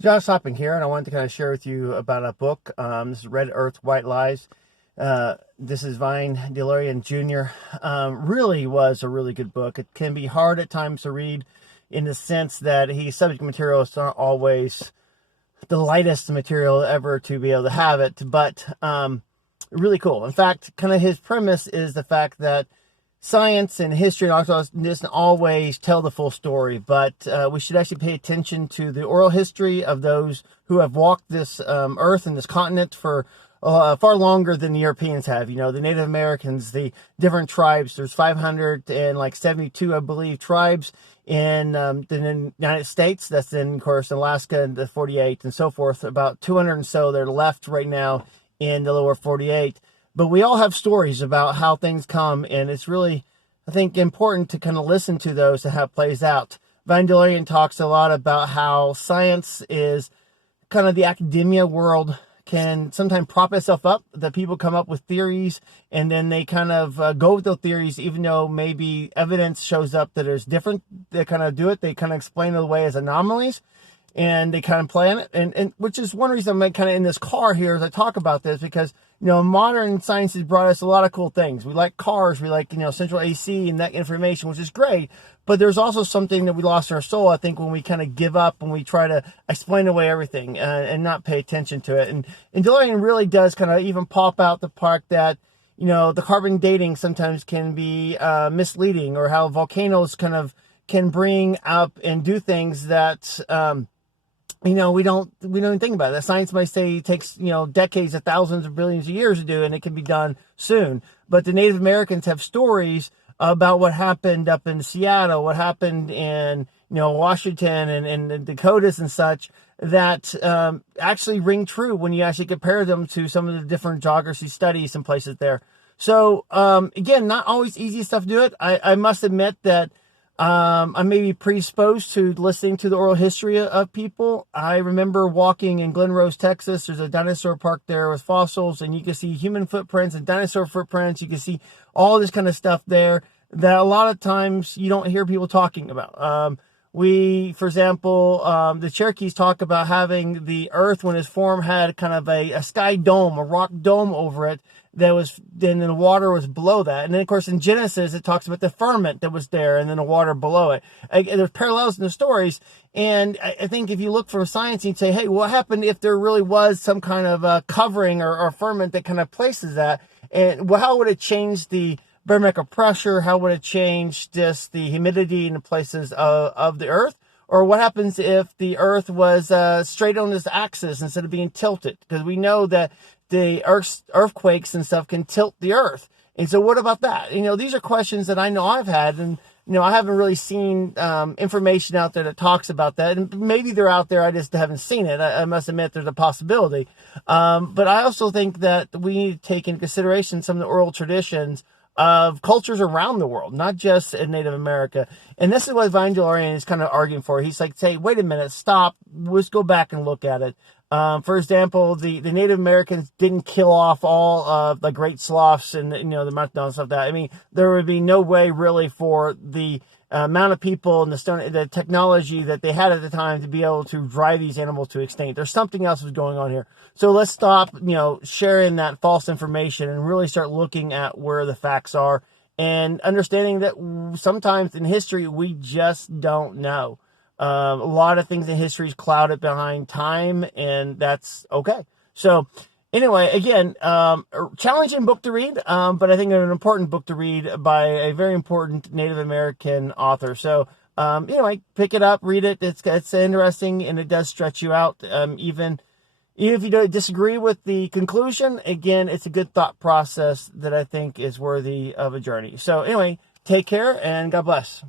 Josh Hopping here, and I wanted to kind of share with you about a book. This is Red Earth, White Lies. This is Vine Deloria Jr. Really was a really good book. It can be hard at times to read in the sense that his subject material is not always the lightest material ever to be able to have it, but really cool. In fact, kind of his premise is the fact that science and history and all doesn't always tell the full story, but we should actually pay attention to the oral history of those who have walked this earth and this continent for far longer than the Europeans have. You know, the Native Americans, the different tribes. There's 572, I believe, tribes in the United States. That's in, of course, Alaska and the 48 and so forth. About 200 and so that are left right now in the lower 48. But we all have stories about how things come, and it's really, I think, important to kind of listen to those and how it plays out. Vine Deloria talks a lot about how science is kind of the academia world can sometimes prop itself up, that people come up with theories, and then they kind of go with those theories, even though maybe evidence shows up that is different. They kind of do it. They kind of explain it away as anomalies, and they kind of plan it. And which is one reason I'm kind of in this car here as I talk about this, because you know, modern science has brought us a lot of cool things. We like cars, we like, you know, central AC and that information, which is great. But there's also something that we lost in our soul, I think, when we kind of give up, when we try to explain away everything and not pay attention to it. And DeLorean really does kind of even pop out the part that, you know, the carbon dating sometimes can be misleading, or how volcanoes kind of can bring up and do things that, you know, we don't even think about it. The science might say it takes, you know, decades of thousands of billions of years to do, and it can be done soon. But the Native Americans have stories about what happened up in Seattle, what happened in, you know, Washington and the Dakotas and such, that actually ring true when you actually compare them to some of the different geography studies and places there. So, again, not always easy stuff to do it. I must admit that I may be predisposed to listening to the oral history of people. I remember walking in Glen Rose, Texas. There's a dinosaur park there with fossils, and you can see human footprints and dinosaur footprints. You can see all this kind of stuff there that a lot of times you don't hear people talking about. For example, the Cherokees talk about having the earth when its form had kind of a sky dome, a rock dome over it, that was, then the water was below that. And then, of course, in Genesis, it talks about the firmament that was there and then the water below it. There's parallels in the stories. And I think if you look for science, you'd say, hey, what happened if there really was some kind of covering or firmament that kind of places that? And well, how would it change the barometric pressure? How would it change just the humidity in the places of the earth? Or what happens if the earth was straight on its axis instead of being tilted? Because we know that the earthquakes and stuff can tilt the earth. And so what about that? You know, these are questions that I know I've had, and, you know, I haven't really seen information out there that talks about that. And maybe they're out there, I just haven't seen it. I must admit there's a possibility. But I also think that we need to take into consideration some of the oral traditions of cultures around the world, not just in Native America. And this is what Vine Deloria is kind of arguing for. He's like, say, wait a minute, stop. Let's go back and look at it. For example, the Native Americans didn't kill off all of the great sloths and, you know, the marathon and stuff like that. I mean, there would be no way really for the amount of people and the technology that they had at the time to be able to drive these animals to extinct. There's something else was going on here. So let's stop, you know, sharing that false information and really start looking at where the facts are, and understanding that sometimes in history, we just don't know. A lot of things in history is clouded behind time, and that's okay. So anyway, again, challenging book to read, but I think an important book to read by a very important Native American author. So, anyway, pick it up, read it. It's interesting, and it does stretch you out. Even if you don't disagree with the conclusion, again, it's a good thought process that I think is worthy of a journey. So anyway, take care and God bless.